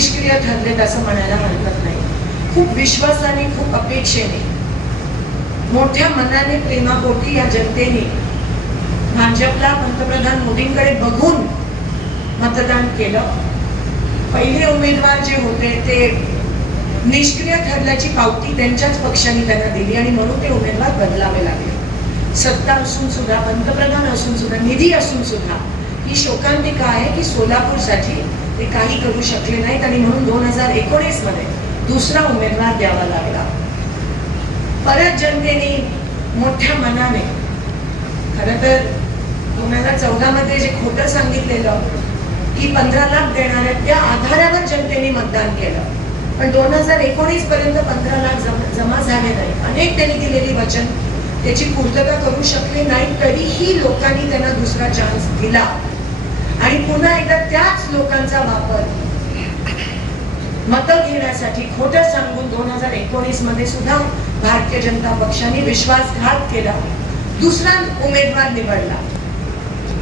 निष्क्रिय ठरलेत असं म्हणायला हरकत नाही खूप विश्वासाने खूप अपेक्षेने मोठ्या मनाने प्रेमापोटी या जनतेने भाजपला पंतप्रधान मोदींकडे बघून मतदान केलं पहिले उमेदवार जे होते ते निष्क्रिय ठरल्याची पावती त्यांच्याच पक्षाने त्यांना दिली आणि म्हणून ते उमेदवार बदलावे लागले सत्ता असून सुद्धा पंतप्रधान असून सुद्धा निधी असून सुद्धा ही शोकांतिका आहे की सोलापूरसाठी ते काही करू शकले नाहीत आणि म्हणून दोन हजार एकोणीस मध्ये दुसरा उमेदवार द्यावा लागला परत जनतेने मोठ्या मनाने खर तर दोन हजार चौदा मध्ये जे खोटं सांगितलेलं की पंधरा लाख देणाऱ्या त्या आधारावर जनतेने मतदान केलं पण दोन हजार एकोणीस पर्यंत पंधरा लाख जमा झाले नाही अनेक त्यांनी दिलेली वचन त्याची पूर्तता करू शकले नाही तरीही लोकांनी त्यांना दुसरा चान्स दिला पुन्हा एकदा त्याच लोकांचा वापर मत घेण्यासाठी खोट सांगून दोन हजार एकोणीस मध्ये सुद्धा भारतीय जनता पक्षाने विश्वासघात केला दुसरा उमेदवार निवडला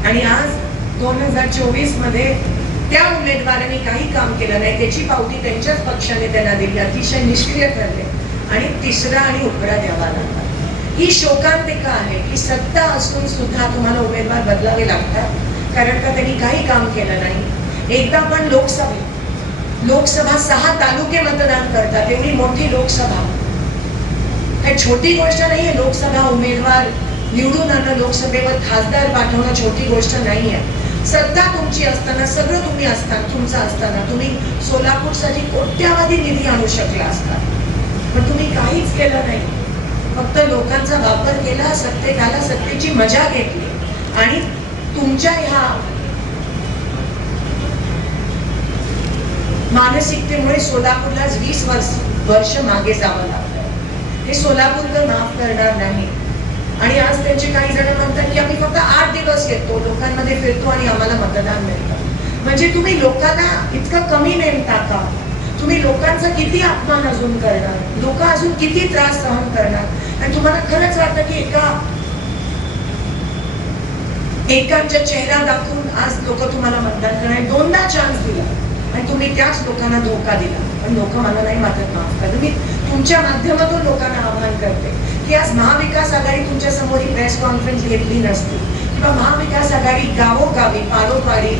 आणि आज दोन हजार चोवीस मध्ये त्या उमेदवारांनी काही काम केलं नाही त्याची पावती त्यांच्याच पक्षाने त्यांना दिली अतिशय निष्क्रिय ठरले आणि तिसरा आणि उकडा द्यावा लागला ही शोकांतिका आहे की सत्ता असून सुद्धा तुम्हाला उमेदवार बदलावे लागतात कारण का त्यांनी काही काम केलं नाही एकदा पण लोकसभेत लोकसभा सहा तालुके मतदान करतात एवढी मोठी लोकसभा काही छोटी गोष्ट नाहीये लोकसभा उमेदवार निवडून आणणं लोकसभेवर खासदार पाठवणं छोटी गोष्ट नाही आहे सत्ता तुमची असताना सगळं तुम्ही असता तुमचं असताना तुम्ही सोलापूरसाठी कोट्यावधी निधी आणू शकला असता पण तुम्ही काहीच केलं नाही फक्त लोकांचा वापर केला सत्तेत आला सत्तेची मजा घेतली आणि तुमच्या ह्या मानसिकतेमुळे सोलापूरला वीस वर्ष वर्ष मागे जावं लागलं हे सोलापूरकर माफ करणार नाही आणि आज त्यांचे काही जण म्हणतात की आम्ही फक्त आठ दिवस घेतो लोकांमध्ये फिरतो आणि आम्हाला मतदान मिळतं म्हणजे तुम्ही लोकांना इतकं कमी नेमता का तुम्ही लोकांचा किती अपमान अजून करणार लोक अजून किती त्रास सहन करणार आणि तुम्हाला खरंच वाटतं की एका एकांच्या चेहरा दाखवून आज लोक तुम्हाला मतदान करणार दोनदा चान्स दिला आणि तुम्ही त्याच लोकांना धोका दिला पण लोक मला नाही मागत माफ करा मी तुमच्या माध्यमातून लोकांना आव्हान करते की आज महाविकास आघाडी तुमच्या समोर ही प्रेस कॉन्फरन्स घेतली नसती किंवा महाविकास आघाडी गावोगावी पारोपारी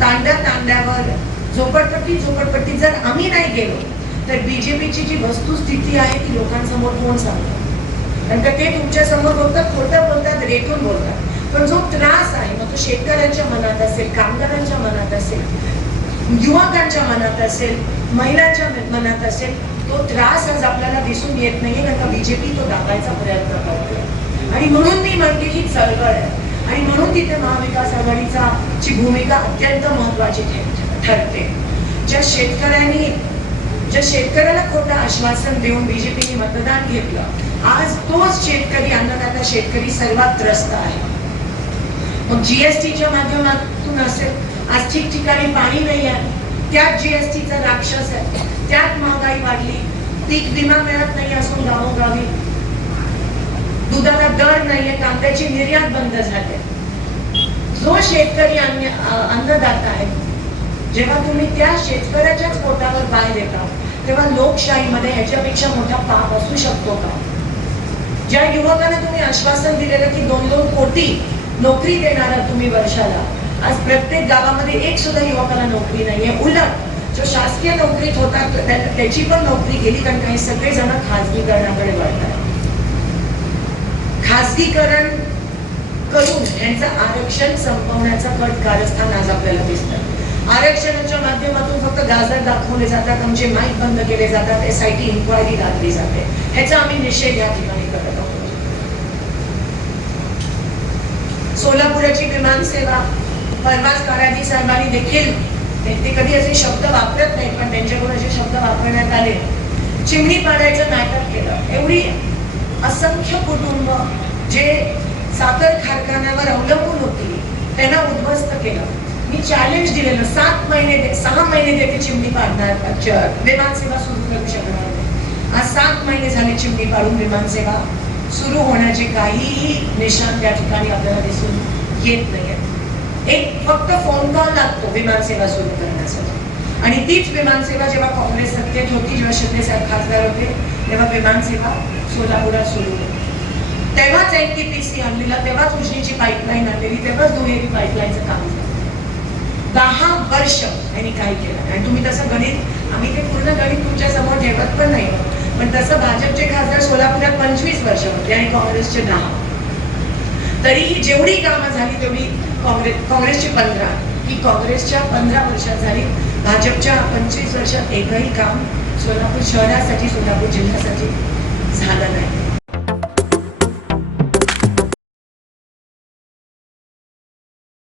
तांड्या तांड्यावर झोपडपट्टी झोपडपट्टी जर आम्ही नाही गेलो तर बी जे पीची जी वस्तुस्थिती आहे ती लोकांसमोर कोण सांगतात कारण का ते तुमच्यासमोर बोलतात खोटं बोलतात रेटून बोलतात पण जो त्रास आहे मग तो शेतकऱ्यांच्या मनात असेल कामगारांच्या मनात असेल युवकांच्या मनात असेल महिलांच्या मनात असेल तो त्रास आज आपल्याला दिसून येत नाही आता बीजेपी तो दाखवायचा प्रयत्न करतोय आणि म्हणून मी म्हणते ही चळवळ आहे आणि म्हणून तिथे महाविकास आघाडीचा ची भूमिका अत्यंत महत्वाची ठरते ज्या शेतकऱ्यांनी ज्या शेतकऱ्याला खोटं आश्वासन देऊन बीजेपीने मतदान घेतलं आज तोच शेतकरी अन्नदाता शेतकरी सर्वात त्रस्त आहे मग जीएसटीच्या माध्यमातून असेल आज ठिकठिकाणी पाणी नाही आहे त्यात जीएसटीचा राक्षस आहे त्यात महागाई वाढली पीक विमा मिळत नाही असून गावोगावी दुधाला दर नाहीये कांद्याची निर्यात बंद झाली जो शेतकरी अन्नदाता आहे जेव्हा तुम्ही त्या शेतकऱ्याच्याच पोटावर बाय देता तेव्हा लोकशाहीमध्ये ह्याच्यापेक्षा मोठा पाप असू शकतो का ज्या युवकाने तुम्ही आश्वासन दिलेलं की दोन दोन कोटी नोकरी देणार तुम्ही वर्षाला आज प्रत्येक गावामध्ये एक सुद्धा युवकाला नोकरी नाहीये उलट जो शासकीय नोकरीत होता त्याची पण नोकरी गेली कारण काही सगळेजण खाजगीकरणाकडे वळतात खाजगीकरण करून यांचं आरक्षण संपवण्याचा कट कारस्थान आज आपल्याला दिसत आरक्षणाच्या माध्यमातून फक्त गाजर दाखवले जातात आमचे माईक बंद केले जातात एस आय टी इन्क्वायरी दाखली जाते ह्याचा आम्ही निषेध या ठिकाणी करत आहोत सोलापुराची विमानसेवा परमाज काराजी साहेबांनी देखील ते कधी असे शब्द वापरत नाही पण त्यांच्याकडून असे शब्द वापरण्यात आले चिमणी पाडायचं नाटक केलं एवढी असंख्य कुटुंब जे साखर कारखान्यावर अवलंबून होती त्यांना उद्ध्वस्त केलं मी चॅलेंज दिलेलं सात महिने सहा महिने ते चिमणी पाडणार विमानसेवा सुरू करू शकणार आज सात महिने झाले चिमणी पाडून विमानसेवा सुरू होण्याचे काहीही निशान त्या ठिकाणी आपल्याला दिसून येत नाही एक फक्त फोन कॉल लागतो सेवा सुरू करण्यासाठी आणि तीच विमान सेवा जेव्हा काँग्रेस सत्तेत होती जेव्हा शिंदेसाहेब खासदार होते तेव्हा विमान सेवा सोलापुरात सुरू होते तेव्हाच एक टी पी सी आणलेला तेव्हाच उजनीची पाईपलाईन आणलेली तेव्हाच दुहेरी पाईपलाईनचं काम झालं दहा वर्ष यांनी काय केलं आणि तुम्ही तसं गणित आम्ही ते पूर्ण गणित तुमच्या समोर ठेवत पण नाही पण तसं भाजपचे खासदार सोलापुरात पंचवीस वर्ष होते आणि काँग्रेसचे दहा तरीही जेवढी कामं झाली तेवढी काँग्रेस काँग्रेसची पंधरा की काँग्रेसच्या पंधरा वर्षात झाली भाजपच्या पंचवीस वर्षात एकही काम सोलापूर शहरासाठी सोलापूर जिल्ह्यासाठी झालं नाही